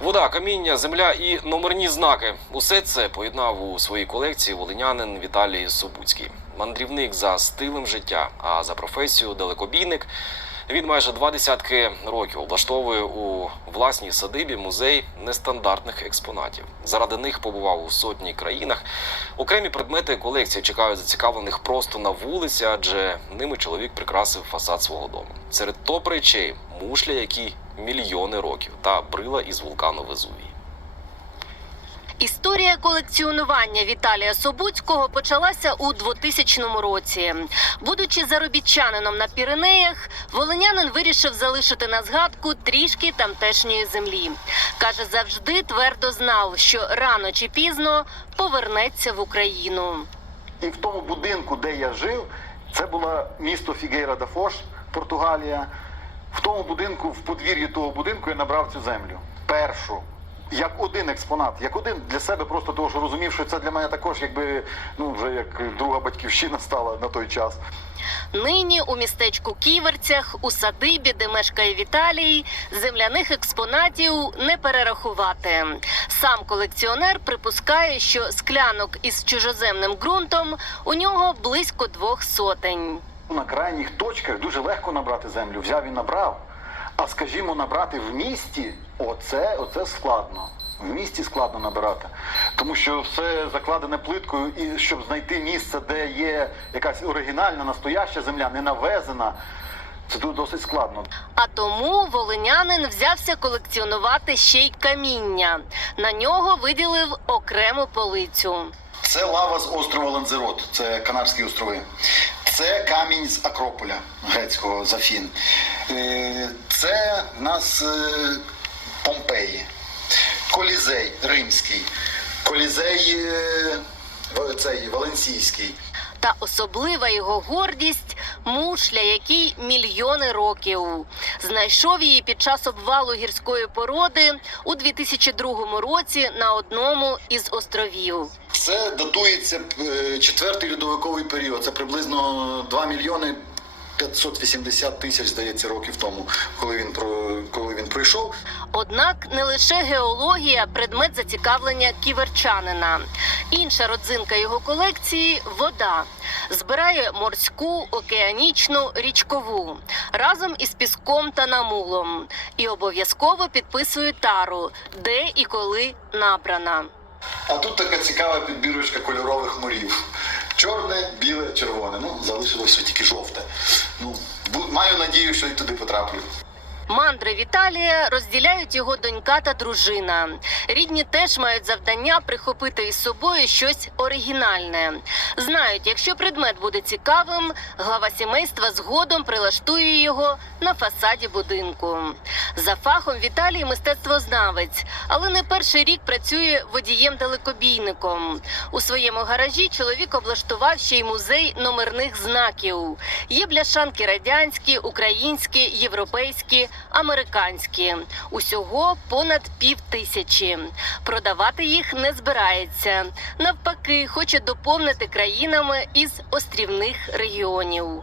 Вода, каміння, земля і номерні знаки. Усе це поєднав у своїй колекції волинянин Віталій Собуцький. Мандрівник за стилем життя, а за професією далекобійник. Він майже два десятки років облаштовує у власній садибі музей нестандартних експонатів. Заради них побував у сотні країнах. Окремі предмети колекції чекають зацікавлених просто на вулиці, адже ними чоловік прикрасив фасад свого дому. Серед топ речей мушля, які мільйони років, та брила із вулкану Везувій. Історія колекціонування Віталія Собуцького почалася у 2000 році. Будучи заробітчанином на Піренеях, волинянин вирішив залишити на згадку трішки тамтешньої землі. Каже, завжди твердо знав, що рано чи пізно повернеться в Україну. І в тому будинку, де я жив, це було місто Фігейра да Фош, Португалія. В тому будинку, в подвір'ї того будинку я набрав цю землю. Першу. Як один експонат, як один для себе, просто того, що розумів, що це для мене також, якби ну вже як друга батьківщина стала на той час. Нині у містечку Ківерцях, у садибі, де мешкає Віталій, земляних експонатів не перерахувати. Сам колекціонер припускає, що склянок із чужоземним ґрунтом у нього близько двох сотень. На крайніх точках дуже легко набрати землю. Взяв і набрав. А скажімо, набрати в місті оце, оце складно. В місті складно набирати, тому що все закладене плиткою, і щоб знайти місце, де є якась оригінальна, настояща земля, не навезена, це тут досить складно. А тому волинянин взявся колекціонувати ще й каміння. На нього виділив окрему полицю. Це лава з острова Ланзерот, це Канарські острови. Це камінь з Акрополя грецького Зафін. Е, Це в нас е, Помпеї, Колізей Римський, Колізей е, цей Валенсійський. Та особлива його гордість мушля, який мільйони років. Знайшов її під час обвалу гірської породи у 2002 році на одному із островів. Це датується е, четвертий льодовиковий період. Це приблизно 2 мільйони 580 тисяч, здається, років тому, коли він про коли він пройшов. Однак не лише геологія предмет зацікавлення ківерчанина. Інша родзинка його колекції вода. Збирає морську, океанічну, річкову разом із піском та намулом. І обов'язково підписує тару, де і коли набрана. А тут така цікава підбірочка кольорових морів. Чорне, біле, червоне. Ну, залишилося тільки жовте. Ну, маю надію, що і туди потраплю. Мандри Віталія розділяють його донька та дружина. Рідні теж мають завдання прихопити із собою щось оригінальне. Знають, якщо предмет буде цікавим, глава сімейства згодом прилаштує його на фасаді будинку. За фахом Віталій мистецтвознавець, але не перший рік працює водієм-далекобійником. У своєму гаражі чоловік облаштував ще й музей номерних знаків. Є бляшанки радянські, українські, європейські, американські. Усього понад пів тисячі. Продавати їх не збирається. Навпаки, хоче доповнити країнами із острівних регіонів.